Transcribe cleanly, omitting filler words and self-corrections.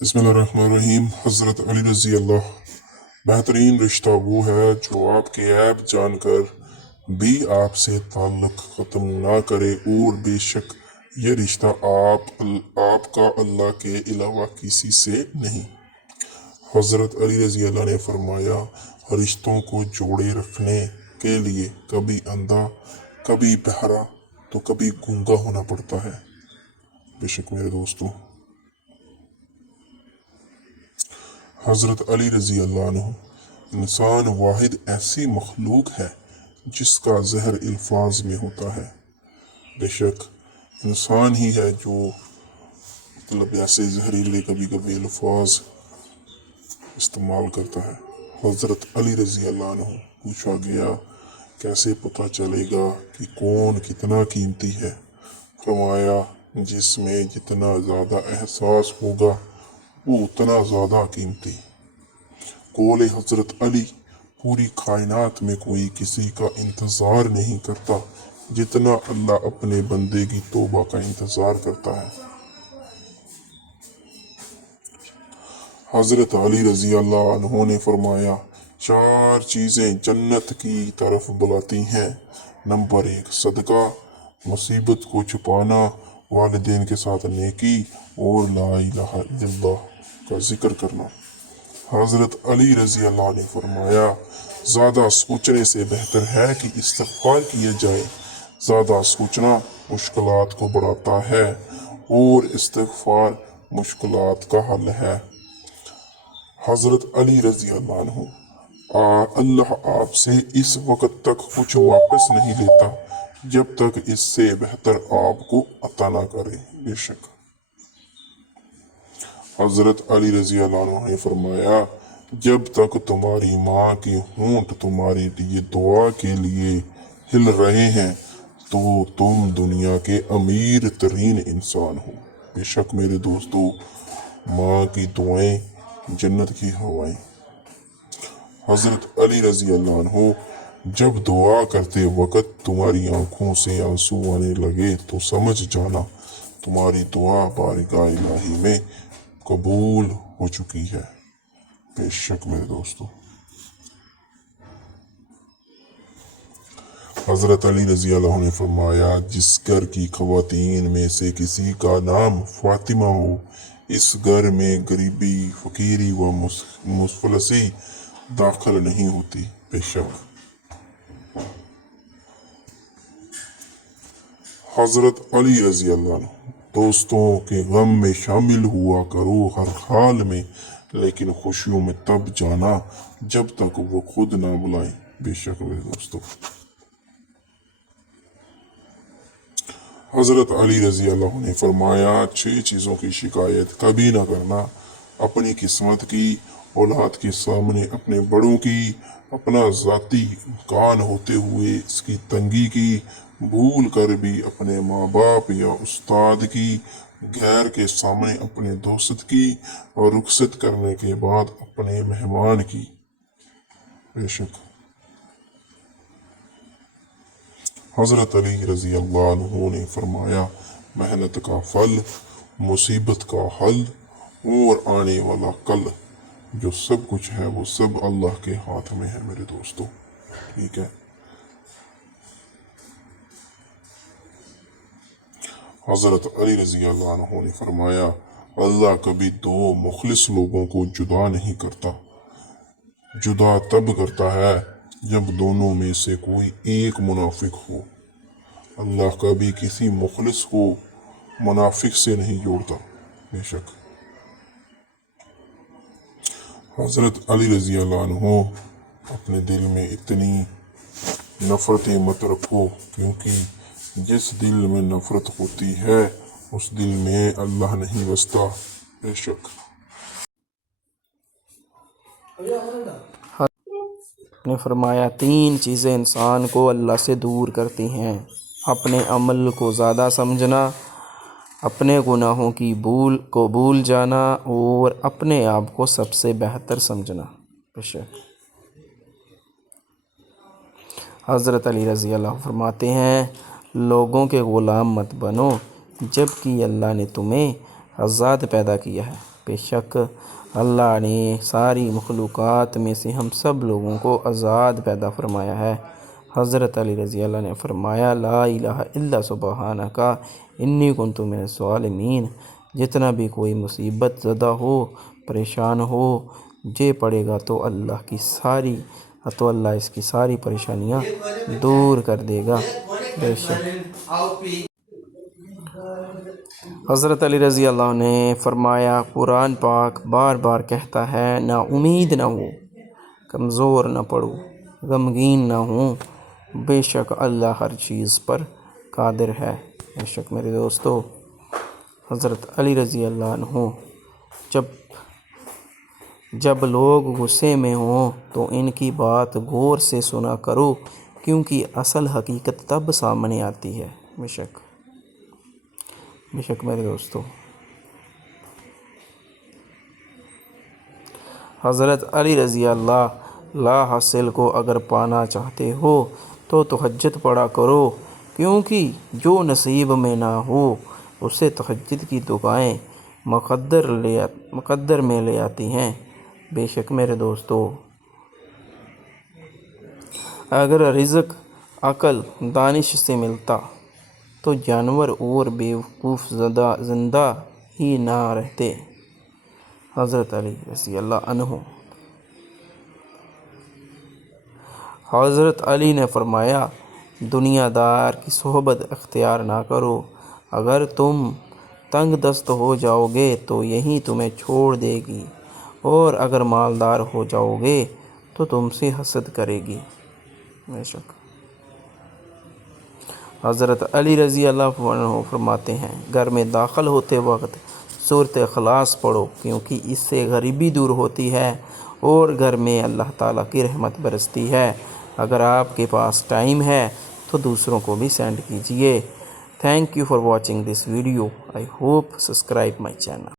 बिस्मिल्लाहिर्रहमानिर्रहीम। हज़रत अली रज़ी अल्लाह। बेहतरीन रिश्ता वो है जो आपके ऐब जानकर भी आपसे ताल्लुक़ ख़त्म ना करे, और बेशक ये रिश्ता आपका अल्लाह के अलावा किसी से नहीं। हज़रत अली रज़ी अल्लाह ने फरमाया, रिश्तों को जोड़े रखने के लिए कभी अंधा, कभी बहरा, तो कभी गूंगा होना पड़ता है। बेशक मेरे दोस्तों, हज़रत अली रज़ी अल्लाह अन्हु, इंसान वाहिद ऐसी मखलूक है जिसका ज़हर अल्फाज में होता है। बेशक इंसान ही है जो ऐसे जहरीले कभी कभी अल्फाज इस्तेमाल करता है। हज़रत अली रज़ी अल्लाह अन्हु पूछा गया, कैसे पता चलेगा कि कौन कितना कीमती है? फरमाया, जिसमें जितना ज़्यादा एहसास होगा वो उतना ज़्यादा कीमती। कौले हज़रत अली, पूरी कायनात में कोई किसी का इंतज़ार नहीं करता जितना अल्लाह अपने बंदे की तौबा का इंतज़ार करता है। हज़रत अली रज़ी अल्लाह अन्हु ने फरमाया, चार चीज़ें जन्नत की तरफ बुलाती हैं। नंबर 1, सदका, मुसीबत को छुपाना, वालिदैन के साथ नेकी और ला इलाहा इल्लल्लाह का जिक्र करना। हज़रत अली रज़ी अल्लाह ने फरमाया, ज़्यादा सोचने से बेहतर है कि इस्तिग़फ़ार किया जाए। ज़्यादा सोचना मुश्किलात को बढ़ाता है और इस्तिग़फ़ार मुश्किलात का हल है। हज़रत अली रज़ी अल्लाह अन्हु, अल्लाह आपसे इस वक्त तक कुछ वापस नहीं लेता जब तक इससे बेहतर आपको अता ना करे। बेशक हज़रत अली रज़ी अल्लाह अन्हु ने फरमाया, जब तक तुम्हारी माँ के होंठ तुम्हारे लिए दुआ के लिए हिल रहे हैं तो तुम दुनिया के अमीर तरीन इंसान हो। बेशक मेरे दोस्तों, माँ की दुआएं जन्नत की हवाएं। हज़रत अली रज़ी अल्लाह अन्हु, जब दुआ करते वक्त तुम्हारी आंखों से आंसू आने लगे तो समझ जाना तुम्हारी दुआ बारगाह इलाही में कबूल हो चुकी है। बेशक मेरे दोस्तों, हज़रत अली रज़ी अल्लाह ने फरमाया, जिस घर की ख़वातीन में से किसी का नाम फातिमा हो, इस घर में गरीबी, फ़कीरी व मुफलसी दाखिल नहीं होती। बेशक हज़रत अली रज़ी अल्लाह अन्हु, दोस्तों के गम में शामिल हुआ करो हर हाल में, लेकिन खुशियों में तब जाना जब तक वो खुद ना बुलाएं। बेशक मेरे दोस्तों, हज़रत अली रज़ी अल्लाह ने फरमाया, 6 चीज़ों की शिकायत कभी ना करना। अपनी किस्मत की, औलाद के सामने अपने बड़ों की, अपना ज़ाती कान होते हुए इसकी तंगी की, भूल कर भी अपने माँ बाप या उस्ताद की, गैर के सामने अपने दोस्त की, और रुखसत करने के बाद अपने मेहमान की। बेशक हज़रत अली रज़ी अल्लाह अन्हु ने फरमाया, मेहनत का फल, मुसीबत का हल और आने वाला कल, जो सब कुछ है वो सब अल्लाह के हाथ में है मेरे दोस्तों। ठीक है। हज़रत अली रज़ी अल्लाह अन्हु ने फरमाया, अल्लाह कभी 2 मुखलिस लोगों को जुदा नहीं करता। जुदा तब करता है जब दोनों में से कोई एक मुनाफिक हो। अल्लाह कभी किसी मुखलिस को मुनाफिक से नहीं जोड़ता। बेशक हज़रत अली रज़ी अल्लाह अन्हु, अपने दिल में इतनी नफ़रतें मत रखो, क्योंकि जिस दिल में नफ़रत होती है उस दिल में अल्लाह नहीं बसता। बेशक ने फरमाया, 3 चीज़ें इंसान को अल्लाह से दूर करती हैं। अपने अमल को ज़्यादा समझना, अपने गुनाहों की भूल जाना, और अपने आप को सबसे बेहतर समझना। बेशक हज़रत अली रज़ी अल्लाह फरमाते हैं, लोगों के ग़ुलाम मत बनो जबकि अल्लाह ने तुम्हें آزاد پیدا کیا ہے۔ بے شک اللہ نے ساری مخلوقات میں سے ہم سب لوگوں کو آزاد پیدا فرمایا ہے۔ حضرت علی رضی اللہ نے فرمایا لا الہ الا سبحانک انی کنت من الظالمین۔ جتنا بھی کوئی مصیبت زدہ ہو، پریشان ہو، یہ پڑے گا تو اللہ اس کی ساری پریشانیاں دور کر دے گا۔ بے شک حضرت علی رضی اللہ نے فرمایا قرآن پاک بار بار کہتا ہے نا امید نہ ہو، کمزور نہ پڑو، غمگین نہ ہوں، بے شک اللہ ہر چیز پر قادر ہے۔ بے شک میرے دوستو، حضرت علی رضی اللہ عنہ جب لوگ غصے میں ہوں تو ان کی بات غور سے سنا کرو، کیونکہ اصل حقیقت تب سامنے آتی ہے۔ بے شک میرے دوستو، حضرت علی رضی اللہ لا حاصل کو اگر پانا چاہتے ہو تو تہجد پڑھا کرو، کیونکہ جو نصیب میں نہ ہو اسے تہجد کی دعائیں مقدر میں لے آتی ہیں۔ بے شک میرے دوستو، اگر رزق عقل دانش سے ملتا تو جانور اور بیوقوف زندہ ہی نہ رہتے۔ حضرت علی رضی اللہ عنہ۔ حضرت علی نے فرمایا دنیا دار کی صحبت اختیار نہ کرو، اگر تم تنگ دست ہو جاؤ گے تو یہی تمہیں چھوڑ دے گی، اور اگر مالدار ہو جاؤ گے تو تم سے حسد کرے گی۔ بے شک حضرت علی رضی اللہ عنہ فرماتے ہیں گھر میں داخل ہوتے وقت سورۃ اخلاص پڑھو، کیونکہ اس سے غریبی دور ہوتی ہے اور گھر میں اللہ تعالیٰ کی رحمت برستی ہے۔ اگر آپ کے پاس ٹائم ہے تو دوسروں کو بھی سینڈ کیجیے۔ Thank you for watching this video. I hope subscribe my channel.